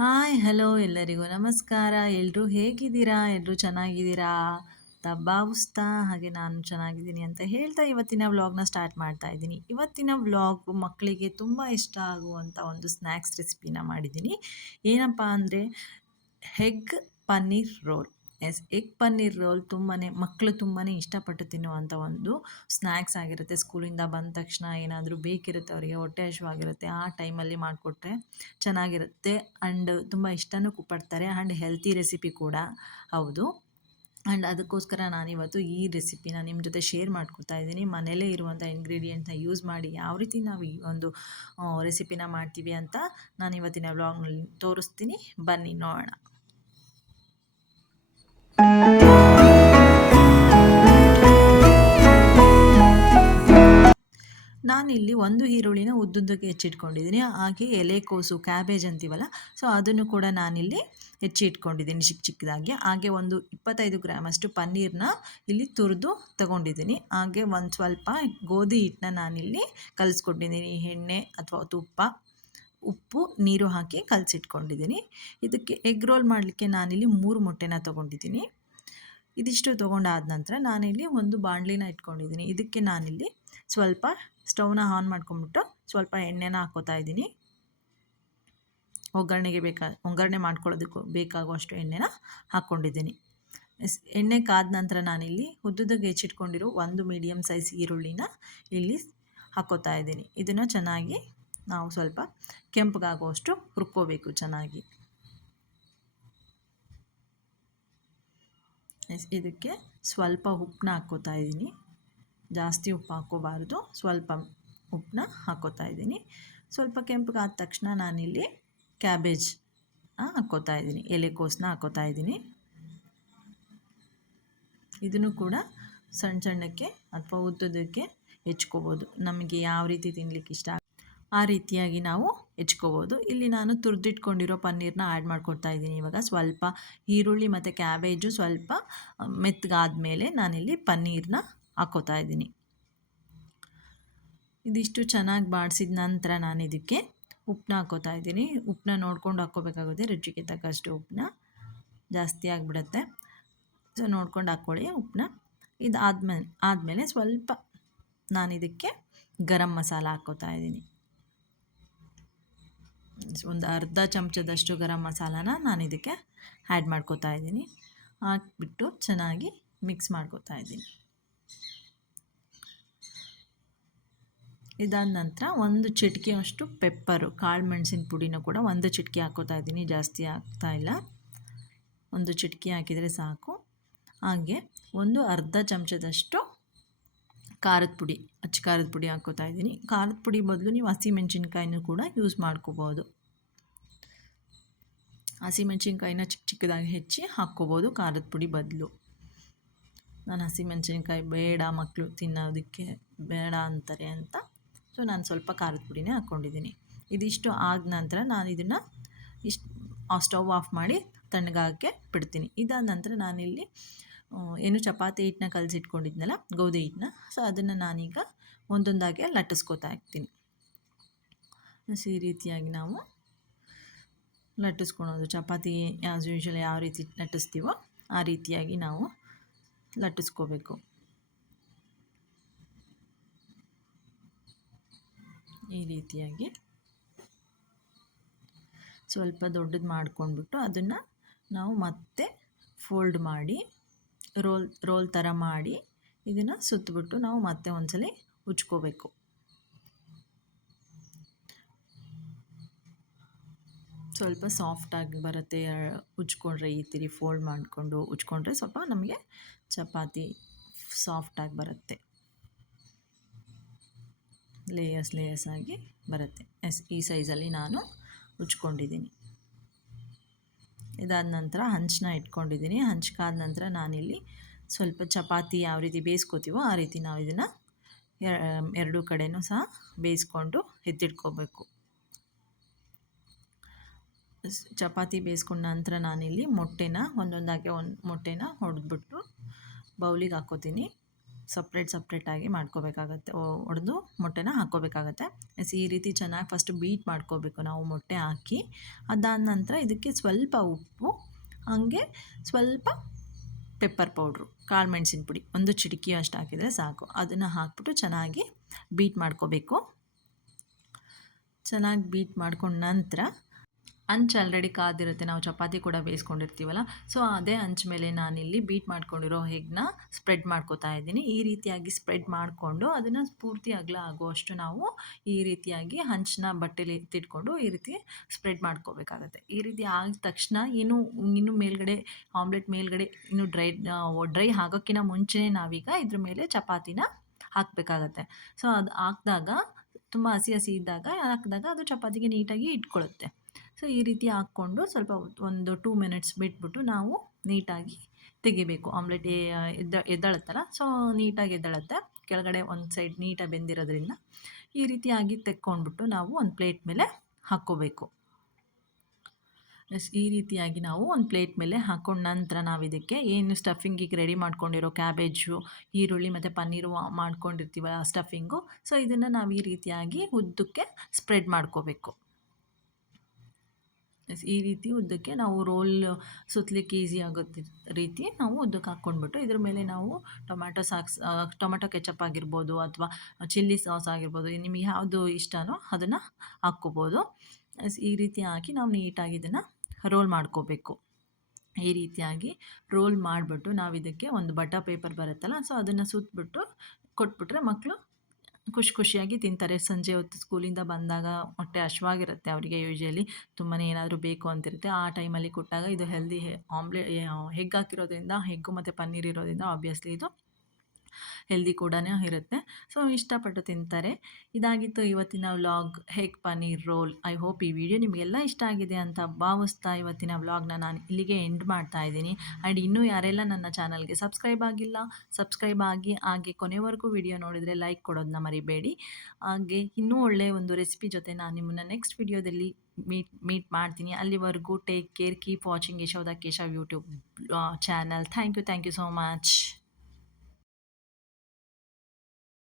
Hi hello ಎಲ್ಲರಿಗೂ ನಮಸ್ಕಾರ. ಎಲ್ಲರೂ ಹೇಗಿದ್ದೀರಾ? ಎಲ್ಲರೂ ಚೆನ್ನಾಗಿದ್ದೀರಾ? ಭಾವಿಸ್ತಾ ಹಾಗೆ ನಾನು ಚೆನ್ನಾಗಿದ್ದೀನಿ ಅಂತ ಹೇಳ್ತಾ ಇವತ್ತಿನ ವ್ಲಾಗ್ನ ಸ್ಟಾರ್ಟ್ ಮಾಡ್ತಾ ಇದ್ದೀನಿ. ಇವತ್ತಿನ ವ್ಲಾಗ್ ಮಕ್ಕಳಿಗೆ ತುಂಬ ಇಷ್ಟ ಆಗುವಂಥ ಒಂದು ಸ್ನ್ಯಾಕ್ಸ್ ರೆಸಿಪಿನ ಮಾಡಿದ್ದೀನಿ. ಏನಪ್ಪ ಅಂದರೆ egg paneer roll. Egg paneer roll ಮಕ್ಕಳು ತುಂಬಾ ಇಷ್ಟಪಟ್ಟು ತಿನ್ನುವಂಥ ಒಂದು ಸ್ನ್ಯಾಕ್ಸ್ ಆಗಿರುತ್ತೆ. ಸ್ಕೂಲಿಂದ ಬಂದ ತಕ್ಷಣ ಏನಾದರೂ ಬೇಕಿರುತ್ತೆ, ಅವರಿಗೆ ಹೊಟ್ಟೆ ಹಸಿವಾಗಿರುತ್ತೆ, ಆ ಟೈಮಲ್ಲಿ ಮಾಡಿಕೊಟ್ರೆ ಚೆನ್ನಾಗಿರುತ್ತೆ. ಆ್ಯಂಡ್ ತುಂಬ ಇಷ್ಟನೂ ಪಡ್ತಾರೆ. ಆ್ಯಂಡ್ ಹೆಲ್ತಿ ರೆಸಿಪಿ ಕೂಡ ಹೌದು. ಆ್ಯಂಡ್ ಅದಕ್ಕೋಸ್ಕರ ನಾನಿವತ್ತು ಈ ರೆಸಿಪಿನ ನಿಮ್ಮ ಜೊತೆ ಶೇರ್ ಮಾಡ್ಕೊತಾ ಇದ್ದೀನಿ. ಮನೆಯಲ್ಲೇ ಇರುವಂಥ ಇಂಗ್ರೀಡಿಯೆಂಟ್ನ ಯೂಸ್ ಮಾಡಿ ಯಾವ ರೀತಿ ನಾವು ಈ ಒಂದು ರೆಸಿಪಿನ ಮಾಡ್ತೀವಿ ಅಂತ ನಾನು ಇವತ್ತಿನ ವ್ಲಾಗ್ನಲ್ಲಿ ತೋರಿಸ್ತೀನಿ. ಬನ್ನಿ ನೋಡೋಣ. ನಾನಿಲ್ಲಿ ಒಂದು ಈರುಳ್ಳಿನ ಉದ್ದುದ್ದಕ್ಕೆ ಹೆಚ್ಚಿಟ್ಕೊಂಡಿದ್ದೀನಿ. ಹಾಗೆ ಎಲೆಕೋಸು, ಕ್ಯಾಬೇಜ್ ಅಂತೀವಲ್ಲ, ಸೊ ಅದನ್ನು ಕೂಡ ನಾನಿಲ್ಲಿ ಹೆಚ್ಚಿಟ್ಕೊಂಡಿದ್ದೀನಿ ಚಿಕ್ಕದಾಗಿ. ಹಾಗೆ ಒಂದು 25 ಗ್ರಾಮಷ್ಟು ಪನ್ನೀರನ್ನ ಇಲ್ಲಿ ತುರಿದು ತಗೊಂಡಿದ್ದೀನಿ. ಹಾಗೆ ಒಂದು ಸ್ವಲ್ಪ ಗೋಧಿ ಹಿಟ್ಟನ್ನ ನಾನಿಲ್ಲಿ ಕಲಿಸ್ಕೊಂಡಿದ್ದೀನಿ. ಎಣ್ಣೆ ಅಥವಾ ತುಪ್ಪ, ಉಪ್ಪು, ನೀರು ಹಾಕಿ ಕಲಸಿಟ್ಕೊಂಡಿದ್ದೀನಿ. ಇದಕ್ಕೆ ಎಗ್ ರೋಲ್ ಮಾಡಲಿಕ್ಕೆ ನಾನಿಲ್ಲಿ 3 ಮೊಟ್ಟೆನ ತೊಗೊಂಡಿದ್ದೀನಿ. ಇದಿಷ್ಟು ತೊಗೊಂಡಾದ ನಂತರ ನಾನಿಲ್ಲಿ ಒಂದು ಬಾಣಲಿನ ಇಟ್ಕೊಂಡಿದ್ದೀನಿ. ಇದಕ್ಕೆ ನಾನಿಲ್ಲಿ ಸ್ವಲ್ಪ ಸ್ಟವ್ನ ಆನ್ ಮಾಡ್ಕೊಂಬಿಟ್ಟು ಸ್ವಲ್ಪ ಎಣ್ಣೆನ ಹಾಕ್ಕೋತಾ ಇದ್ದೀನಿ. ಒಗ್ಗರಣೆ ಮಾಡ್ಕೊಳ್ಳೋದಕ್ಕೂ ಬೇಕಾಗುವಷ್ಟು ಎಣ್ಣೆನ ಹಾಕ್ಕೊಂಡಿದ್ದೀನಿ. ಎಣ್ಣೆ ಕಾದ ನಂತರ ನಾನಿಲ್ಲಿ ಉದ್ದುದ್ದಕ್ಕೆ ಹೆಚ್ಚಿಟ್ಕೊಂಡಿರೋ ಒಂದು ಮೀಡಿಯಮ್ ಸೈಜ್ ಈರುಳ್ಳಿನ ಇಲ್ಲಿ ಹಾಕ್ಕೋತಾ ಇದ್ದೀನಿ. ಇದನ್ನು ಚೆನ್ನಾಗಿ ನಾವು ಸ್ವಲ್ಪ ಕೆಂಪಗಾಗುವಷ್ಟು ಹುರ್ಕೋಬೇಕು ಚೆನ್ನಾಗಿ. ಇದಕ್ಕೆ ಸ್ವಲ್ಪ ಉಪ್ಪನ್ನ ಹಾಕ್ಕೋತಾ ಇದ್ದೀನಿ. ಜಾಸ್ತಿ ಉಪ್ಪು ಹಾಕ್ಕೋಬಾರ್ದು, ಸ್ವಲ್ಪ ಉಪ್ಪನ್ನ ಹಾಕ್ಕೋತಾ ಇದ್ದೀನಿ. ಸ್ವಲ್ಪ ಕೆಂಪಗಾದ ತಕ್ಷಣ ನಾನಿಲ್ಲಿ ಕ್ಯಾಬೇಜ್ ಹಾಕ್ಕೋತಾ ಇದ್ದೀನಿ, ಎಲೆಕೋಸನ್ನ ಹಾಕ್ಕೋತಾ ಇದ್ದೀನಿ. ಇದನ್ನು ಕೂಡ ಸಣ್ಣಕ್ಕೆ ಅಥವಾ ಉದ್ದುದಕ್ಕೆ ಹೆಚ್ಕೋಬೋದು. ನಮಗೆ ಯಾವ ರೀತಿ ತಿನ್ನಲಿಕ್ಕೆ ಇಷ್ಟ ಆ ರೀತಿಯಾಗಿ ನಾವು ಹೆಚ್ಕೋಬೋದು. ಇಲ್ಲಿ ನಾನು ತುರಿದಿಟ್ಕೊಂಡಿರೋ ಪನ್ನೀರನ್ನ ಆ್ಯಡ್ ಮಾಡ್ಕೊಳ್ತಾ ಇದ್ದೀನಿ. ಇವಾಗ ಸ್ವಲ್ಪ ಈರುಳ್ಳಿ ಮತ್ತು ಕ್ಯಾಬೇಜು ಸ್ವಲ್ಪ ಮೆತ್ತಗಾದ್ಮೇಲೆ ನಾನಿಲ್ಲಿ ಪನ್ನೀರನ್ನ ಹಾಕ್ಕೋತಾ ಇದ್ದೀನಿ. ಇದಿಷ್ಟು ಚೆನ್ನಾಗಿ ಬಾಡಿಸಿದ ನಂತರ ನಾನು ಇದಕ್ಕೆ ಉಪ್ಪನ್ನ ಹಾಕ್ಕೋತಾ ಇದ್ದೀನಿ. ಉಪ್ಪನ್ನ ನೋಡ್ಕೊಂಡು ಹಾಕ್ಕೋಬೇಕಾಗುತ್ತೆ, ರುಚಿಗೆ ತಕ್ಕಷ್ಟು ಉಪ್ಪನ್ನ. ಜಾಸ್ತಿ ಆಗಿಬಿಡುತ್ತೆ, ಸೊ ನೋಡ್ಕೊಂಡು ಹಾಕ್ಕೊಳ್ಳಿ ಉಪ್ಪನ್ನ. ಆದಮೇಲೆ ಸ್ವಲ್ಪ ನಾನು ಇದಕ್ಕೆ ಗರಂ ಮಸಾಲ ಹಾಕ್ಕೋತಾ ಇದ್ದೀನಿ. ಒಂದು ಅರ್ಧ ಚಮಚದಷ್ಟು ಗರಂ ಮಸಾಲಾನ ನಾನು ಇದಕ್ಕೆ ಆ್ಯಡ್ ಮಾಡ್ಕೋತಾ ಇದ್ದೀನಿ. ಹಾಕ್ಬಿಟ್ಟು ಚೆನ್ನಾಗಿ ಮಿಕ್ಸ್ ಮಾಡ್ಕೋತಾ ಇದ್ದೀನಿ. ಇದಾದ ನಂತರ ಒಂದು ಚಿಟಿಕೆಯಷ್ಟು ಪೆಪ್ಪರು, ಕಾಳು ಮೆಣಸಿನ ಪುಡಿನ ಕೂಡ ಒಂದು ಚಿಟಿಕೆ ಹಾಕ್ಕೋತಾ ಇದ್ದೀನಿ. ಜಾಸ್ತಿ ಹಾಕ್ತಾಯಿಲ್ಲ, ಒಂದು ಚಿಟಿಕೆ ಹಾಕಿದರೆ ಸಾಕು. ಹಾಗೆ ಒಂದು ಅರ್ಧ ಚಮಚದಷ್ಟು ಖಾರದ ಪುಡಿ, ಅಚ್ಚ ಖಾರದ ಪುಡಿ ಹಾಕ್ಕೋತಾ ಇದ್ದೀನಿ. ಖಾರದ ಪುಡಿ ಬದಲು ನೀವು ಹಸಿಮೆಣ್ಸಿನ್ಕಾಯಿನೂ ಕೂಡ ಯೂಸ್ ಮಾಡ್ಕೋಬೋದು. ಹಸಿಮೆಣ್ಸಿನ್ಕಾಯಿನ ಚಿಕ್ಕದಾಗಿ ಹೆಚ್ಚಿ ಹಾಕ್ಕೋಬೋದು ಖಾರದ ಪುಡಿ ಬದಲು. ನಾನು ಹಸಿಮೆಣ್ಸಿನ್ಕಾಯಿ ಬೇಡ, ಮಕ್ಕಳು ತಿನ್ನೋದಕ್ಕೆ ಬೇಡ ಅಂತಾರೆ ಅಂತ, ಸೊ ನಾನು ಸ್ವಲ್ಪ ಖಾರದ ಪುಡಿನೇ ಹಾಕ್ಕೊಂಡಿದ್ದೀನಿ. ಇದಿಷ್ಟು ಆದ ನಂತರ ನಾನು ಇದನ್ನು ಸ್ಟವ್ ಆಫ್ ಮಾಡಿ ತಣ್ಣಗಾಗಕ್ಕೆ ಬಿಡ್ತೀನಿ. ಇದಾದ ನಂತರ ನಾನಿಲ್ಲಿ ಏನು ಚಪಾತಿ ಹಿಟ್ಟನ್ನ ಕಲಸಿಟ್ಕೊಂಡಿದ್ನಲ್ಲ, ಗೋಧಿ ಹಿಟ್ಟನ್ನ, ಸೊ ಅದನ್ನು ನಾನೀಗ ಒಂದೊಂದಾಗೆ ಲಟ್ಟಿಸ್ಕೋತಾ ಇರ್ತೀನಿ. ಈ ರೀತಿಯಾಗಿ ನಾವು ಲಟ್ಟಿಸ್ಕೊಳೋದು. ಚಪಾತಿ ಆ್ಯಸ್ ಯೂಶ್ವಲ್ ಯಾವ ರೀತಿ ಲಟ್ಟಿಸ್ತೀವೋ ಆ ರೀತಿಯಾಗಿ ನಾವು ಲಟ್ಟಿಸ್ಕೋಬೇಕು. ಈ ರೀತಿಯಾಗಿ ಸ್ವಲ್ಪ ದೊಡ್ಡದು ಮಾಡ್ಕೊಂಡ್ಬಿಟ್ಟು ಅದನ್ನು ನಾವು ಮತ್ತೆ ಫೋಲ್ಡ್ ಮಾಡಿ ರೋಲ್ ಥರ ಮಾಡಿ ಇದನ್ನು ಸುತ್ತಬಿಟ್ಟು ನಾವು ಮತ್ತೆ ಒಂದ್ಸಲ ಉಜ್ಕೋಬೇಕು. ಸ್ವಲ್ಪ ಸಾಫ್ಟಾಗಿ ಬರುತ್ತೆ ಉಜ್ಕೊಂಡ್ರೆ. ಈ ಥರ ಫೋಲ್ಡ್ ಮಾಡಿಕೊಂಡು ಉಜ್ಕೊಂಡ್ರೆ ಸ್ವಲ್ಪ ನಮಗೆ ಚಪಾತಿ ಸಾಫ್ಟಾಗಿ ಬರುತ್ತೆ, ಲೇಯರ್ಸ್ ಆಗಿ ಬರುತ್ತೆ. ಈ ಸೈಜಲ್ಲಿ ನಾನು ಉಜ್ಕೊಂಡಿದ್ದೀನಿ. ಇದಾದ ನಂತರ ಹಂಚನ್ನ ಇಟ್ಕೊಂಡಿದ್ದೀನಿ. ಹಂಚ್ಕಾದ ನಂತರ ನಾನಿಲ್ಲಿ ಸ್ವಲ್ಪ ಚಪಾತಿ ಯಾವ ರೀತಿ ಬೇಯಿಸ್ಕೋತೀವೋ ಆ ರೀತಿ ನಾವು ಇದನ್ನು ಎರಡೂ ಕಡೆಯೂ ಸಹ ಬೇಯಿಸ್ಕೊಂಡು ಎತ್ತಿಟ್ಕೋಬೇಕು. ಚಪಾತಿ ಬೇಯಿಸ್ಕೊಂಡ ನಂತರ ನಾನಿಲ್ಲಿ ಒಂದೊಂದಾಗಿ ಒಂದು ಮೊಟ್ಟೆನ ಹೊಡೆದ್ಬಿಟ್ಟು ಬೌಲಿಗೆ ಹಾಕ್ಕೋತೀನಿ. ಸಪ್ರೇಟಾಗಿ ಮಾಡ್ಕೋಬೇಕಾಗತ್ತೆ. ಒಡೆದು ಮೊಟ್ಟೆನ ಹಾಕ್ಕೋಬೇಕಾಗತ್ತೆ. ಈ ರೀತಿ ಚೆನ್ನಾಗಿ ಫಸ್ಟ್ ಬೀಟ್ ಮಾಡ್ಕೋಬೇಕು ನಾವು ಮೊಟ್ಟೆ ಹಾಕಿ. ಅದಾದ ನಂತರ ಇದಕ್ಕೆ ಸ್ವಲ್ಪ ಉಪ್ಪು, ಹಾಗೆ ಸ್ವಲ್ಪ ಪೆಪ್ಪರ್ ಪೌಡ್ರು, ಕಾಳು ಮೆಣಸಿನ ಪುಡಿ ಒಂದು ಚಿಟಿಕೆ ಅಷ್ಟು ಹಾಕಿದರೆ ಸಾಕು. ಅದನ್ನು ಹಾಕ್ಬಿಟ್ಟು ಚೆನ್ನಾಗಿ ಬೀಟ್ ಮಾಡ್ಕೋಬೇಕು. ಚೆನ್ನಾಗಿ ಬೀಟ್ ಮಾಡ್ಕೊಂಡ ನಂತರ ಹಂಚು ಆಲ್ರೆಡಿ ಕಾದಿರುತ್ತೆ, ನಾವು ಚಪಾತಿ ಕೂಡ ಬೇಯಿಸ್ಕೊಂಡಿರ್ತೀವಲ್ಲ, ಸೊ ಅದೇ ಹಂಚು ಮೇಲೆ ನಾನಿಲ್ಲಿ ಬೀಟ್ ಮಾಡ್ಕೊಂಡಿರೋ ಎಗ್ನ ಸ್ಪ್ರೆಡ್ ಮಾಡ್ಕೋತಾ ಇದ್ದೀನಿ. ಈ ರೀತಿಯಾಗಿ ಸ್ಪ್ರೆಡ್ ಮಾಡಿಕೊಂಡು ಅದನ್ನು ಪೂರ್ತಿ ಅಗಲ ಆಗುವಷ್ಟು ನಾವು ಈ ರೀತಿಯಾಗಿ ಹಂಚನ್ನ ಬಟ್ಟೆಲಿ ಎತ್ತಿಟ್ಕೊಂಡು ಈ ರೀತಿ ಸ್ಪ್ರೆಡ್ ಮಾಡ್ಕೋಬೇಕಾಗತ್ತೆ. ಈ ರೀತಿ ಆದ ತಕ್ಷಣ ಇನ್ನು ಮೇಲ್ಗಡೆ ಆಮ್ಲೆಟ್ ಮೇಲ್ಗಡೆ ಇನ್ನು ಡ್ರೈ ಆಗೋಕ್ಕಿಂತ ಮುಂಚೆನೇ ನಾವೀಗ ಇದ್ರ ಮೇಲೆ ಚಪಾತಿನ ಹಾಕಬೇಕಾಗತ್ತೆ. ಸೊ ಅದು ಹಾಕಿದಾಗ ತುಂಬ ಹಸಿ ಇದ್ದಾಗ ಹಾಕಿದಾಗ ಅದು ಚಪಾತಿಗೆ ನೀಟಾಗಿ ಇಟ್ಕೊಳ್ಳುತ್ತೆ. ಸೊ ಈ ರೀತಿ ಹಾಕ್ಕೊಂಡು ಸ್ವಲ್ಪ ಒಂದು 2 ಮಿನಿಟ್ಸ್ ಬಿಟ್ಬಿಟ್ಟು ನಾವು ನೀಟಾಗಿ ತೆಗಿಬೇಕು. ಆಮ್ಲೆಟ್ ಎದ್ದೇಳುತ್ತಲ್ಲ, ಸೊ ನೀಟಾಗಿ ಎದ್ದೇಳುತ್ತೆ. ಕೆಳಗಡೆ ಒಂದು ಸೈಡ್ ನೀಟಾಗಿ ಬೆಂದಿರೋದ್ರಿಂದ ಈ ರೀತಿಯಾಗಿ ತೆಕ್ಕೊಂಡ್ಬಿಟ್ಟು ನಾವು ಒಂದು ಪ್ಲೇಟ್ ಮೇಲೆ ಹಾಕ್ಕೋಬೇಕು. ಈ ರೀತಿಯಾಗಿ ನಾವು ಒಂದು ಪ್ಲೇಟ್ ಮೇಲೆ ಹಾಕ್ಕೊಂಡ ನಂತರ ನಾವು ಇದಕ್ಕೆ ಏನು ಸ್ಟಫಿಂಗಿಗೆ ರೆಡಿ ಮಾಡ್ಕೊಂಡಿರೋ ಕ್ಯಾಬೇಜು, ಈರುಳ್ಳಿ ಮತ್ತು ಪನ್ನೀರು ಮಾಡ್ಕೊಂಡಿರ್ತೀವಲ್ಲ ಸ್ಟಫಿಂಗು, ಸೊ ಇದನ್ನು ನಾವು ಈ ರೀತಿಯಾಗಿ ಉದ್ದಕ್ಕೆ ಸ್ಪ್ರೆಡ್ ಮಾಡ್ಕೋಬೇಕು. ಈ ರೀತಿ ಉದ್ದಕ್ಕೆ ನಾವು ರೋಲ್ ಸುತ್ತಲಿಕ್ಕೆ ಈಸಿ ಆಗುತ್ತೆ ರೀತಿ ನಾವು ಉದ್ದಕ್ಕೆ ಹಾಕ್ಕೊಂಡ್ಬಿಟ್ಟು ಇದ್ರ ಮೇಲೆ ನಾವು ಟೊಮ್ಯಾಟೊ ಕೆಚಪ್ ಆಗಿರ್ಬೋದು ಅಥವಾ ಚಿಲ್ಲಿ ಸಾಸ್ ಆಗಿರ್ಬೋದು, ನಿಮಗೆ ಯಾವುದು ಇಷ್ಟನೋ ಅದನ್ನು ಹಾಕ್ಕೋಬೋದು. ಈ ರೀತಿ ಹಾಕಿ ನಾವು ನೀಟಾಗಿ ಇದನ್ನು ರೋಲ್ ಮಾಡ್ಕೋಬೇಕು. ಈ ರೀತಿಯಾಗಿ ರೋಲ್ ಮಾಡಿಬಿಟ್ಟು ನಾವು ಇದಕ್ಕೆ ಒಂದು ಬಟರ್ ಪೇಪರ್ ಬರುತ್ತಲ್ಲ, ಸೊ ಅದನ್ನು ಸುತ್ತಬಿಟ್ಟು ಕೊಟ್ಬಿಟ್ರೆ ಮಕ್ಕಳು ಖುಷಿಯಾಗಿ ತಿಂತಾರೆ. ಸಂಜೆ ಹೊತ್ತು ಸ್ಕೂಲಿಂದ ಬಂದಾಗ ಹೊಟ್ಟೆ ಹಶ್ವಾಗಿರುತ್ತೆ ಅವರಿಗೆ, ಯೂಶ್ವಲಿ ತುಂಬಾ ಏನಾದರೂ ಬೇಕು ಅಂತಿರುತ್ತೆ. ಆ ಟೈಮಲ್ಲಿ ಕೊಟ್ಟಾಗ ಇದು ಹೆಲ್ದಿ ಎಗ್ ಹಾಕಿರೋದ್ರಿಂದ, ಎಗ್ಗು ಮತ್ತು ಪನ್ನೀರ್ ಇರೋದ್ರಿಂದ ಆಬ್ವಿಯಸ್ಲಿ ಇದು ಹೆಲ್ದಿ ಕೂಡ ಇರುತ್ತೆ. ಸೊ ಇಷ್ಟಪಟ್ಟು ತಿಂತಾರೆ. ಇದಾಗಿತ್ತು ಇವತ್ತಿನ vlog egg paneer roll. I hope ಈ ವಿಡಿಯೋ ನಿಮಗೆಲ್ಲ ಇಷ್ಟ ಆಗಿದೆ ಅಂತ ಭಾವಿಸ್ತಾ ಇವತ್ತಿನ ವ್ಲಾಗ್ನ ನಾನು ಇಲ್ಲಿಗೆ ಎಂಡ್ ಮಾಡ್ತಾ ಇದ್ದೀನಿ. ಆ್ಯಂಡ್ ಇನ್ನೂ ಯಾರೆಲ್ಲ ನನ್ನ ಚಾನಲ್ಗೆ ಸಬ್ಸ್ಕ್ರೈಬ್ ಆಗಿಲ್ಲ, ಸಬ್ಸ್ಕ್ರೈಬ್ ಆಗಿ, ಹಾಗೆ ಕೊನೆವರೆಗೂ ವಿಡಿಯೋ ನೋಡಿದರೆ ಲೈಕ್ ಕೊಡೋದನ್ನ ಮರಿಬೇಡಿ. ಹಾಗೆ ಇನ್ನೂ ಒಳ್ಳೆಯ ಒಂದು ರೆಸಿಪಿ ಜೊತೆ ನಾನು ನಿಮ್ಮನ್ನು ನೆಕ್ಸ್ಟ್ ವಿಡಿಯೋದಲ್ಲಿ ಮೀಟ್ ಮಾಡ್ತೀನಿ. ಅಲ್ಲಿವರೆಗೂ take care, keep watching Yashoda Keshav YouTube channel. Thank you so much.